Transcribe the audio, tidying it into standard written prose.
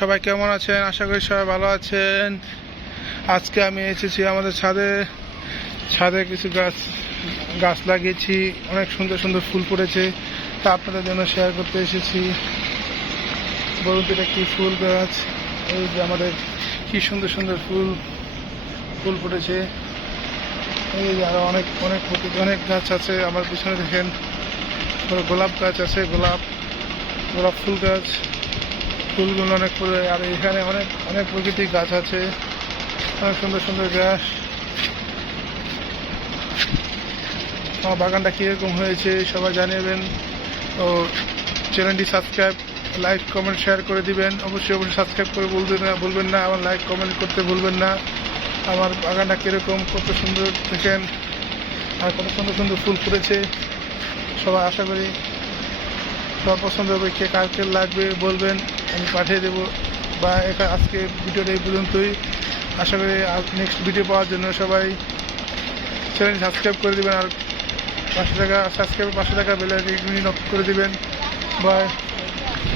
সবাই কেমন আছেন? আশা করি সবাই ভালো আছেন। আজকে আমি এসেছি আমাদের ছাদে কিছু গাছ লাগিয়েছি। অনেক সুন্দর সুন্দর ফুল পড়েছে, তা আপনাদের জন্য শেয়ার করতে এসেছি। বলুন তো, এটা কি ফুল গাছ? এই যে আমাদের কি সুন্দর সুন্দর ফুল ফুটেছে। এই যে আরো অনেক অনেক অনেক গাছ আছে। আমার পিছনে দেখেন গোলাপ গাছ আছে, গোলাপ ফুল গাছ। ফুলগুলো অনেক ফুল, আর এখানে অনেক অনেক প্রকৃতির গাছ আছে, অনেক সুন্দর সুন্দর গাছ। আমার বাগানটা কীরকম হয়েছে সবাই জানাবেন। ও চ্যানেলটি সাবস্ক্রাইব, লাইক, কমেন্ট, শেয়ার করে দিবেন। অবশ্যই সাবস্ক্রাইব করে বলবেন না, আমার লাইক কমেন্ট করতে ভুলবেন না। আমার বাগানটা কীরকম, কত সুন্দর দেখেন, আর কত সুন্দর সুন্দর ফুল ফুটেছে। সবাই আশা করি সবার পছন্দ হবে। কার লাগবে বলবেন, আমি পাঠিয়ে দেবো। বা আজকে ভিডিওটা এই পর্যন্তই। আশা করি নেক্সট ভিডিও পাওয়ার জন্য সবাই চ্যানেল সাবস্ক্রাইব করে দেবেন, আর পাশে থাকা বেল আইকনটি নক করে দেবেন। বাই।